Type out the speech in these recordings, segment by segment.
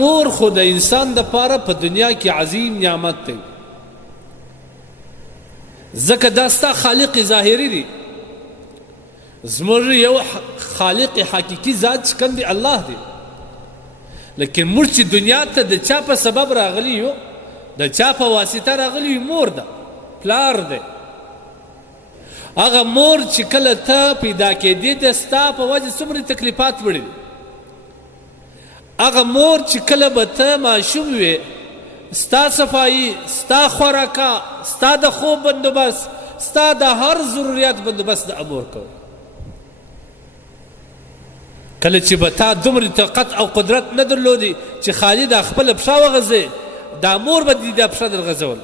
مور خو د انسان دپاره په دنیا کې عظیم نعمت دی، ځکه دا ستا خالق ظاهري دی. زموږ یو خالق حقیقي ذات چې کوم دی الله دی، لیکن موږ چې دنیا ته د چا په سبب راغلي یو، د چا په واسطه راغلي یو، مور ده، پلار دی. هغه مور چې کله ته پیدا کېدې د ستا په وجه څومره تکلیفات وړي، هغه مور چې کله به ته ماشوم وې، ستا صفایي، ستا خوراکه، ستا د خوب بندوبست، ستا د هر ضرورت بندوبست د مور کوي. کله چې به تا دومره طاقت او قدرت نه درلودي چې خالي دا خپله پښه وغځې، دا مور به دې دا پښه درغځول.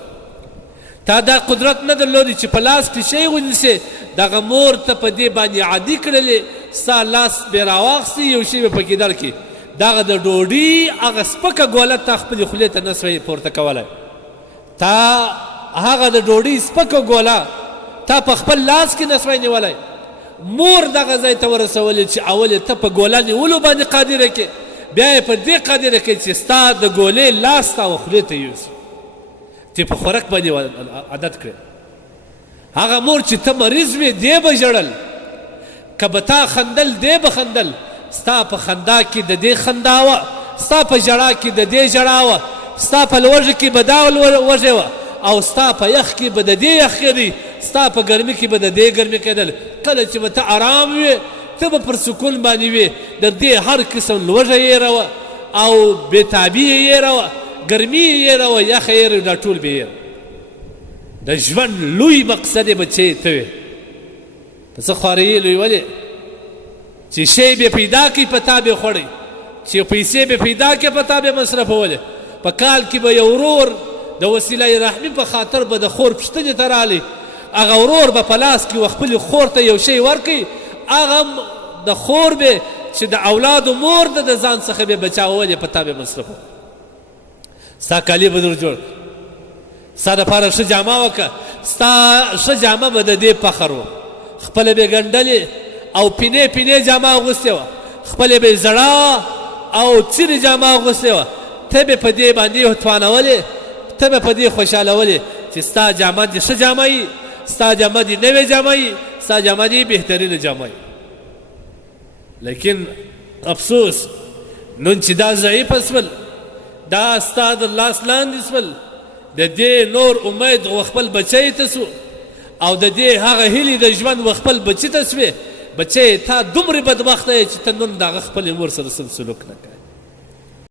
تا دا قدرت نه درلودي چې په لاس کې شی ونیسې، دغه مور ته په دې باندې عادي کړلې، ستا لاس بې راواخیستې، یو شی به پکې درکړي، دغه د ډوډۍ هغه سپکه ګوله تا خپلې خولې ته نه سوی پورته کولی. تا هغه د ډوډۍ سپکه ګوله تا په خپل لاس کې نه سوی نیولی. مور دغه ځای ته ورسولې چې اول ته په ګوله نیولو باندې قادره کړې، بیا یې په دې قادره کړې چې ستا د ګولې لاس تا و خولې ته یوسي، چې په خوراک باندې عادت کړې. هغه مور چې ته مریض وې دی به ژړل، که به تا خندل دی به خندل، ستا په خندا کې د دې خندا وه، ستا په ژړا کې د دې ژړا وه، ستا په لوږه کې به دا وږې وه، او ستا په یخ کې به د دې یخ کېدی، ستا په ګرمي کې به د دې ګرمي کېدل. کله چې به ته ارام وې، ته به پر سکون باندې وې، د دې هر قسم لوږه یې هېروه او بېتابي یې هېروه، ګرمي یې هېروه، یخ یې هېروه، دا ټول به یې د ژوند لوی مقصد یې بچی ته وې. په څه خوارې لوی ولې چې شی به پیدا کړي په تا به خوړی، چې پیسې به پیدا کړي په تا به مصرفولې. په کال کې به یو ورور د وسیله رحمي په خاطر به د خور پوښتنې ته رالی، هغه ورور به په لاس کې خپلې خور ته یو شی ورکړي، هغه د خور به چې د اولادو مور ده د ځان څخه به بچاولې، په تا به مصرفول. ستا کالي به در جوړ، ستا دپاره ښه جامه وکړه، ستا ښه جامه به د دې فخر و، خپله به ګنډلې او پینې پینې جامه اغوستې وه، خپلې به یې زړه او څیرې جامه اغوستې وه. ته به په دې باندې توانولې، ته به په دې خوشحالولې چې ستا جامه دې ښه جامه وي، ستا جامه دې نوې جامه وي، ستا جامه دې بهترینه جامه وي. لیکن افسوس نن چې دا ضعیفه سول، دا ستا د لاس لاندې سول، د دې نور امید و خپل بچی ته سو، او د دې هغه هیلې د ژوند و خپل بچي ته سوې، بچی تا دومره بدبخته یې چې ته نن د هغه خپلې مور سره سم سلوک نه کوې.